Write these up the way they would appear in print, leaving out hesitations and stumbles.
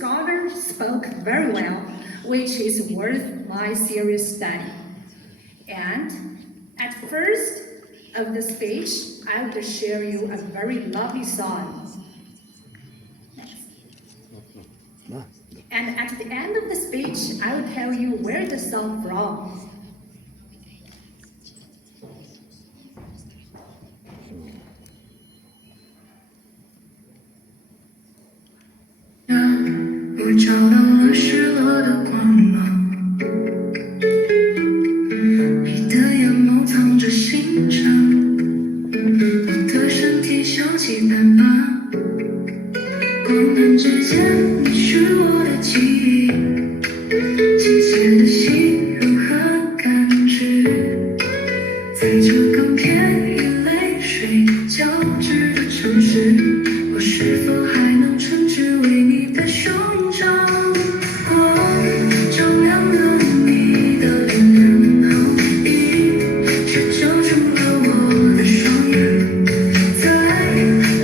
scholar spoke very well, which is worth my serious study. And at first of the speech, I will share you a very lovely song. Next. And at the end of the speech, I will tell you where the song from.我找到了失落的光芒，你的眼眸藏着心肠，我的身体锈迹斑斑，光段之间你是我的记忆，季节的心如何感知？在这个偏与泪水交织的城市，我是否还能称之为你的胸膛？光照亮了你的脸庞，却照成了我的双眼。在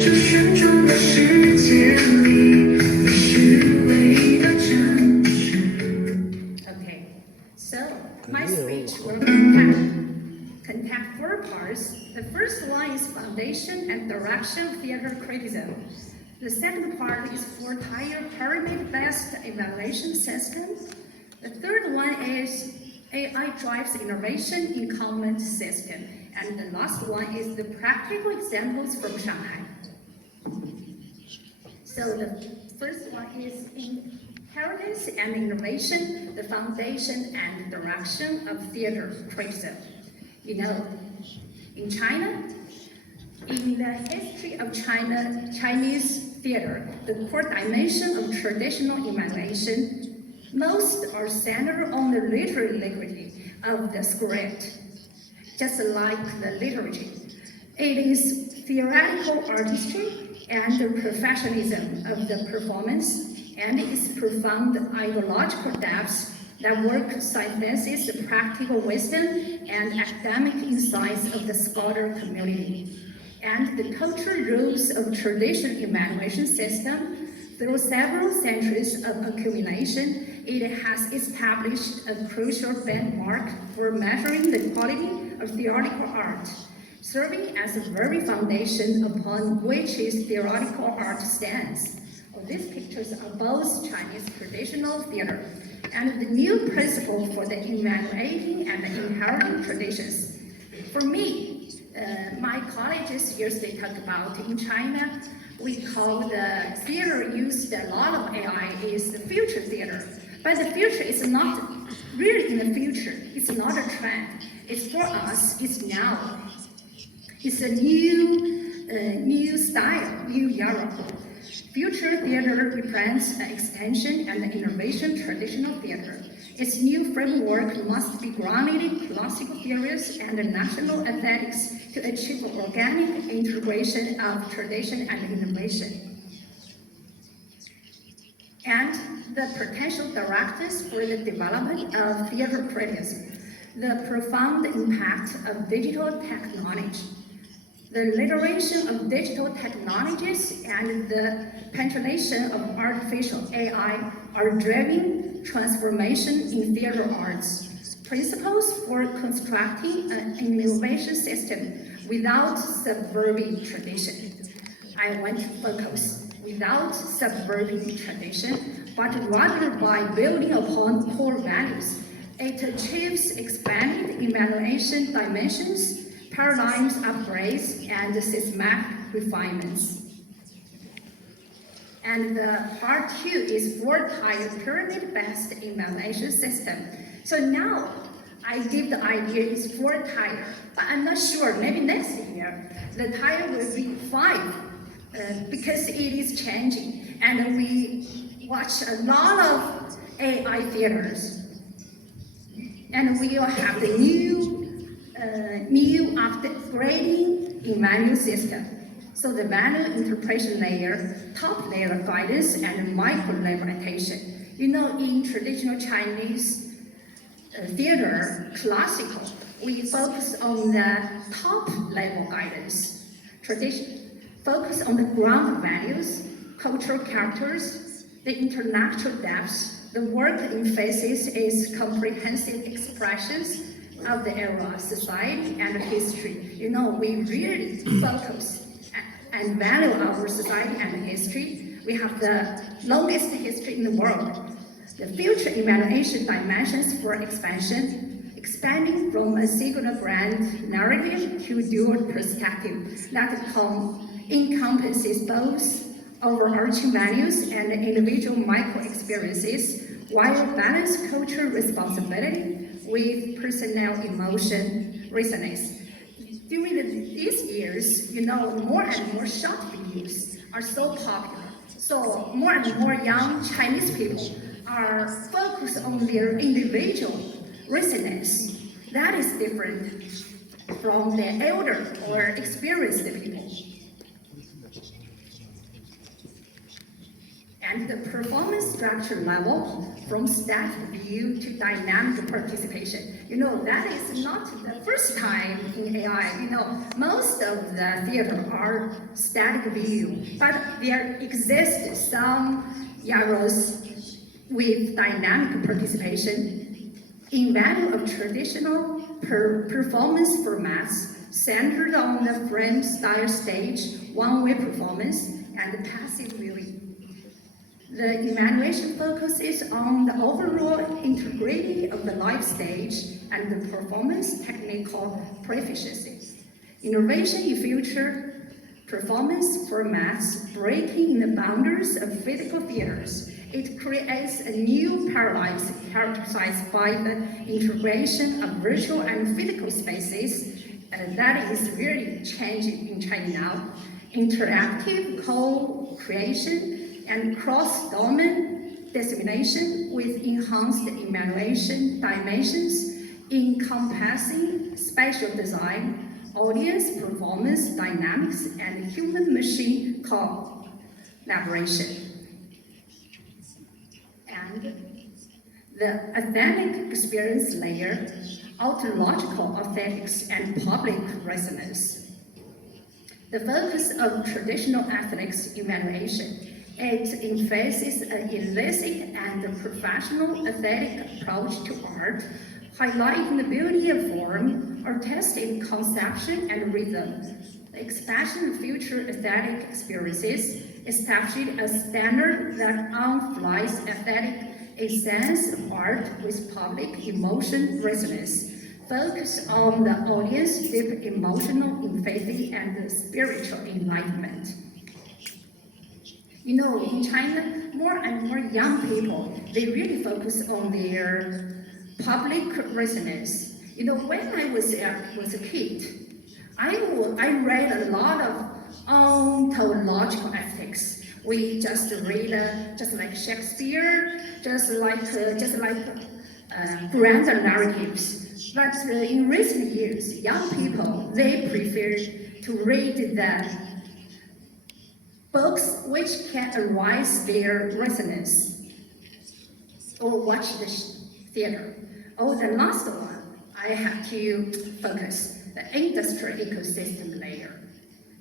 这旋转的世界里，你是唯一的真实。Okay, so my speech will contain 4 parts. The first one is foundation and direction of theater criticism. The second part is 4-tier pyramid-based evaluation system. The third one is AI drives innovation in comment system. And the last one is the practical examples from Shanghai. So the first one is inheritance and innovation, the foundation and direction of theater criticism. You know, in China, in the history of Chinese theater, the core dimension of traditional evaluation, most are centered on the literary integrity of the script, just like the liturgy. It is theoretical artistry and the professionalism of the performance, and its profound ideological depths that work synthesis the practical wisdom and academic insights of the scholar community. And the cultural rules of traditional evaluation system, through several centuries of accumulation, it has established a crucial benchmark for measuring the quality of theoretical art, serving as the very foundation upon which its theoretical art stands. These pictures are both Chinese traditional theater and the new principle for the evaluating and inheriting traditions. For me, my colleges usually talk about in China, we call the theater used a lot of AI is the future theater. But the future is not really in the future. It's not a trend. It's for us, it's now. It's a new style, new era. Future theater represents an extension and innovation traditional theater. Its new framework must be grounded in classical theories and national aesthetics to achieve organic integration of tradition and innovation. And the potential directives for the development of theater criticism, the profound impact of digital technology, the liberation of digital technologies and the penetration of artificial AI are driving transformation in theater arts. Principles for constructing an innovation system without subverting tradition. I want to focus without subverting tradition, but rather by building upon core values. It achieves expanded evaluation dimensions, paradigms upgrades, and systematic refinements. And the part 2 is 4-tier pyramid-based evaluation system. So now, I give the idea is 4-tier, but I'm not sure, maybe next year, the tier will be 5, because it is changing. And we watch a lot of AI theaters. And we will have the new upgrading evaluation system. So the value interpretation layer, top layer guidance, and micro level attention. You know, in traditional Chinese theater, classical, we focus on the top level guidance. Tradition focus on the ground values, cultural characters, the intellectual depth, the work emphasizes its comprehensive expressions of the era, society, and history. You know, we really focus and value our society and history. We have the longest history in the world. The future evaluation dimensions for expansion, expanding from a singular grand narrative to dual perspective that encompasses both overarching values and individual micro-experiences, while balance cultural responsibility with personal emotion resonance. During these years, you know, more and more short videos are so popular. So more and more young Chinese people are focused on their individual resonance. That is different from the elder or experienced people. And the performance structure level, from static view to dynamic participation. You know, that is not the first time in AI. You know, most of the theater are static view, but there exist some genres with dynamic participation in value of traditional performance formats centered on the frame-style stage, one-way performance, and passive viewing. The evaluation focuses on the overall integrity of the live stage and the performance technical proficiency. Innovation in future performance formats breaking in the boundaries of physical theaters. It creates a new paradigm characterized by the integration of virtual and physical spaces, and that is really changing in China now. Interactive co-creation and cross-domain dissemination with enhanced evaluation dimensions encompassing spatial design, audience performance dynamics, and human-machine collaboration. And the authentic experience layer, ontological aesthetics, and public resonance. The focus of traditional ethics evaluation. It emphasizes an illicit and professional aesthetic approach to art, highlighting the beauty of form, artistic conception, and rhythm. The expansion of future aesthetic experiences established a standard that unflies aesthetic essence of art with public emotion resonance, focus on the audience's deep emotional empathy and spiritual enlightenment. You know, in China, more and more young people, they really focus on their public resonance. You know, when I was a kid, I read a lot of ontological ethics. We just read, just like Shakespeare, just like grand narratives. But in recent years, young people, they prefer to read the books which can arouse their resonance, or watch the theater. Oh, the last one, I have to focus, the industrial ecosystem layer.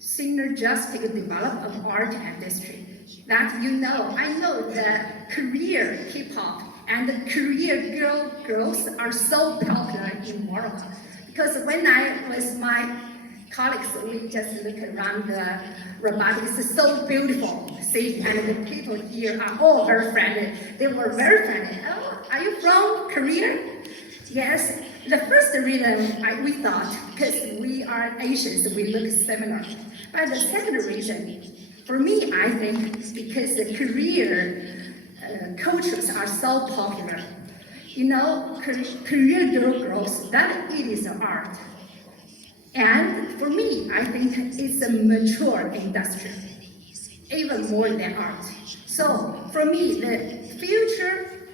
Synergistic development of art and history. That you know, I know that career hip-hop and the career girls are so popular in Morocco. Because when I was my colleagues, we just look around the robotics, it's so beautiful. See, and the people here are all very friendly. They were very friendly. Oh, are you from Korea? Yes. The first reason we thought, because we are Asians, we look similar. But the second reason, for me, I think, because the career cultures are so popular. You know, career girls, that it is art. And for me, I think it's a mature industry, even more than art. So for me, the future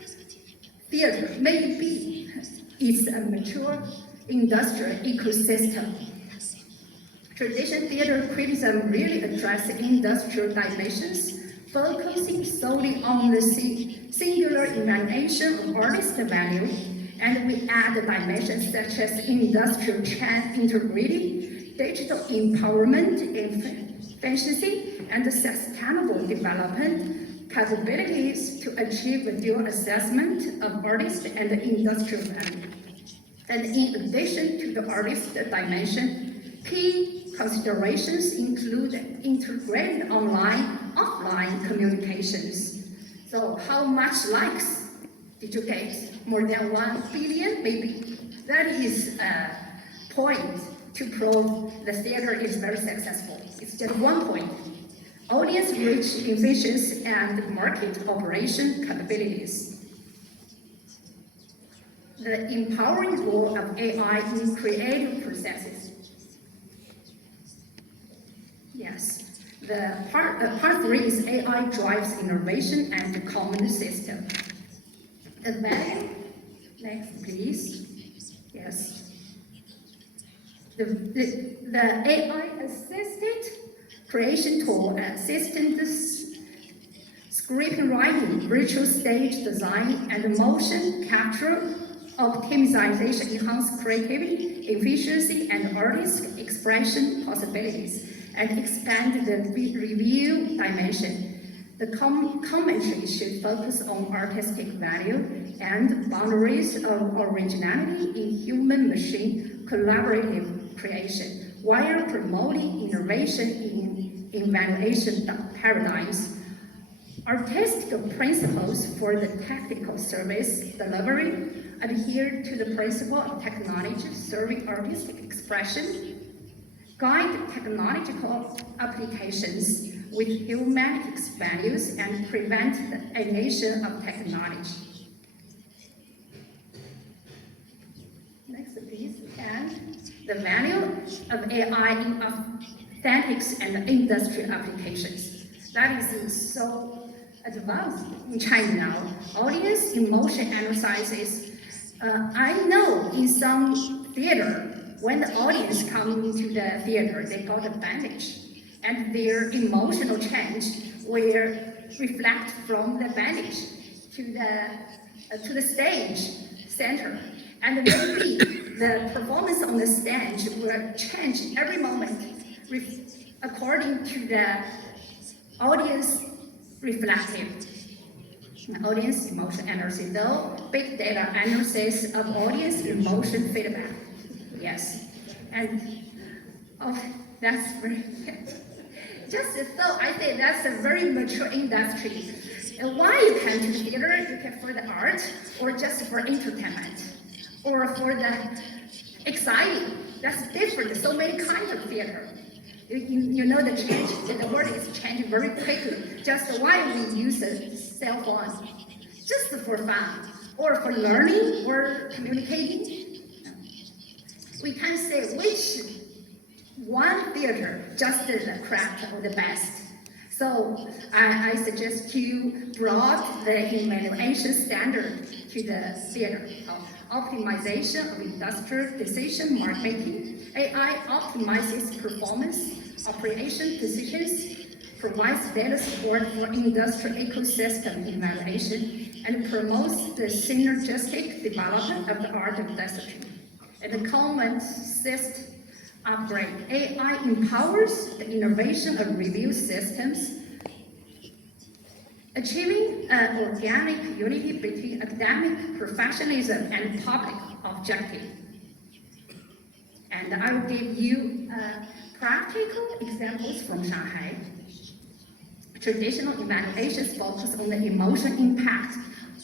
theater maybe is a mature industrial ecosystem. Traditional theater criticism really addresses industrial dimensions, focusing solely on the singular imagination of artist value, and we add dimensions such as industrial chain integrity, digital empowerment, efficiency, and sustainable development, capabilities to achieve a dual assessment of artist and industrial value. And in addition to the artist dimension, key considerations include integrated online, offline communications. So how much likes did you get? More than 1 billion, maybe? That is a point to prove the theater is very successful. It's just 1 point. Audience reach, efficiency, and market operation capabilities. The empowering role of AI in creative processes. Yes. The part 3 is AI drives innovation and common system. The value, next please. Yes. The AI-assisted creation tool, assistant scriptwriting, virtual stage design, and motion capture optimization enhance creativity, efficiency, and artist expression possibilities, and expand the review dimension. The commentary should focus on artistic value and boundaries of originality in human-machine collaborative creation, while promoting innovation in evaluation paradigms. Artistic principles for the technical service delivery adhere to the principle of technology serving artistic expression, guide technological applications with humanity values, and prevent the alienation of technology. Next, please. And the value of AI in aesthetics and industrial applications. That is so advanced in China now. Audience emotion exercises. I know in some theater, when the audience come to the theater, they got a bandage, and their emotional change will reflect from the bandage to the stage center, and maybe the performance on the stage will change every moment according to the audience reflective. Audience emotion analysis, though big data analysis of audience emotion feedback. Yes, and that's very just so I think that's a very mature industry. And why you come to theater? You can for the art, or just for entertainment, or for the exciting. That's different. So many kinds of theater. You know the change. The world is changing very quickly. Just why we use a cell phone? Just for fun, or for learning, or communicating. We can't say which one theater just the craft or the best. So I suggest to broaden the evaluation standard to the theater. Optimization of industrial decision making. AI optimizes performance, operation decisions, provides data support for industrial ecosystem evaluation, and promotes the synergistic development of the art of discipline. And the common system upgrade. AI empowers the innovation of review systems, achieving an organic unity between academic professionalism and public objective. And I will give you practical examples from Shanghai. Traditional evaluations focus on the emotional impact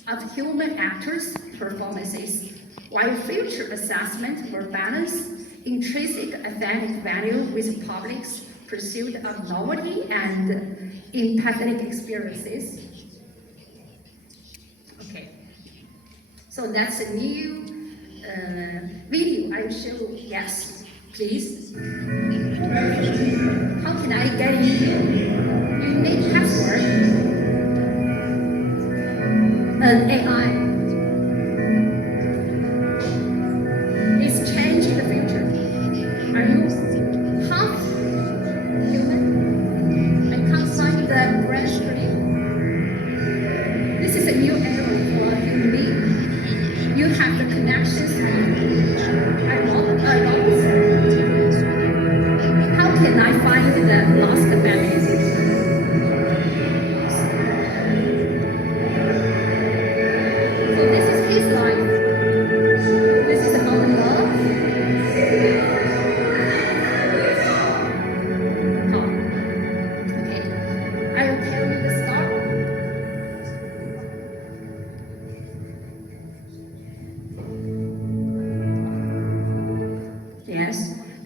of human actors' performances, while future assessments will balance intrinsic aesthetic value with public's pursuit of novelty and empathetic experiences. Okay, so that's a new video I will show you. Yes, please. How can I get in? You need password. An AI. It's changing the future. Are you half human? I can't find the brain screen. This is a new era for human being. You have the connections. How can I find the lost families?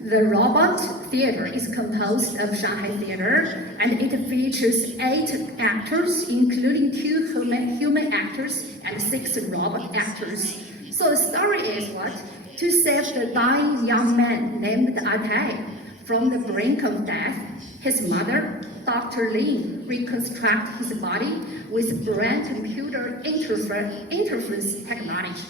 The Robot Theater is composed of Shanghai Theater, and it features 8 actors, including 2 human actors and 6 robot actors. So the story is what? To save the dying young man named Atai from the brink of death, his mother, Dr. Lin, reconstructs his body with brain-computer interface technology.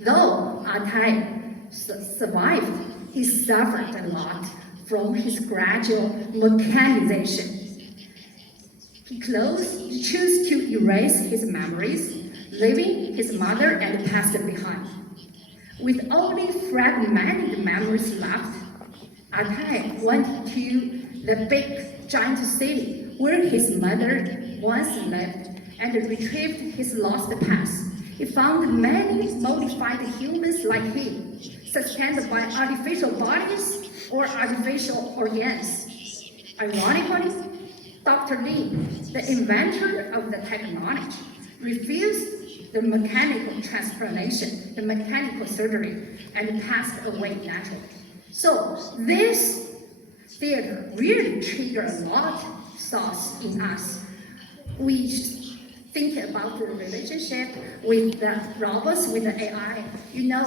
Though Atai survived, he suffered a lot from his gradual mechanization. He chose to erase his memories, leaving his mother and past behind. With only fragmented memories left, Atai went to the big giant city where his mother once lived and retrieved his lost past. He found many modified humans like him, suspended by artificial bodies or artificial organs. Ironically, Dr. Li, the inventor of the technology, refused the mechanical transplantation, the mechanical surgery, and passed away naturally. So this theater really triggered a lot of thoughts in us. We think about the relationship with the robots, with the AI. You know,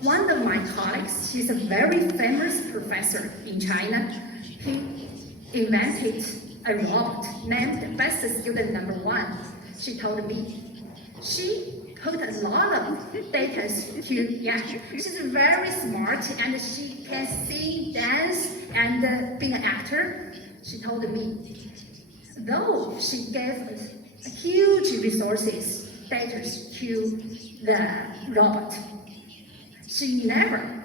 one of my colleagues, she's a very famous professor in China. He invented a robot named Best Student Number 1. She told me. She put a lot of data to, she's very smart and she can sing, dance, and being an actor. She told me. Though she gave huge resources, data to the robot, she never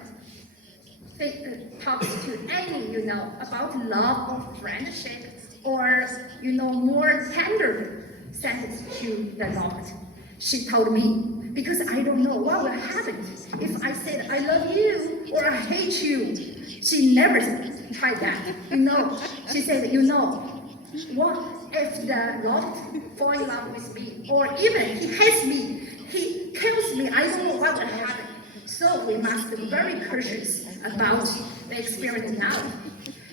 talks to any, about love or friendship or, more tender sense to the robot. She told me, because I don't know what will happen if I said I love you or I hate you. She never tried that. She said, what if the robot fall in love with me, or even he hates me, he kills me, I don't know what will happen. So we must be very cautious about the experience now.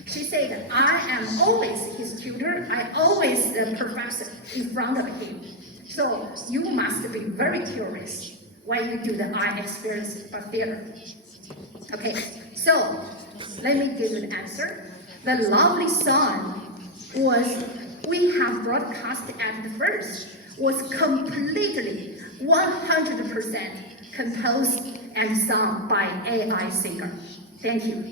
She said, I am always his tutor, I always the professor in front of him. So you must be very curious when you do the eye experience of theater. Okay, so let me give you an answer. The lovely song we have broadcast at the first was completely 100% composed and sung by AI singer. Thank you.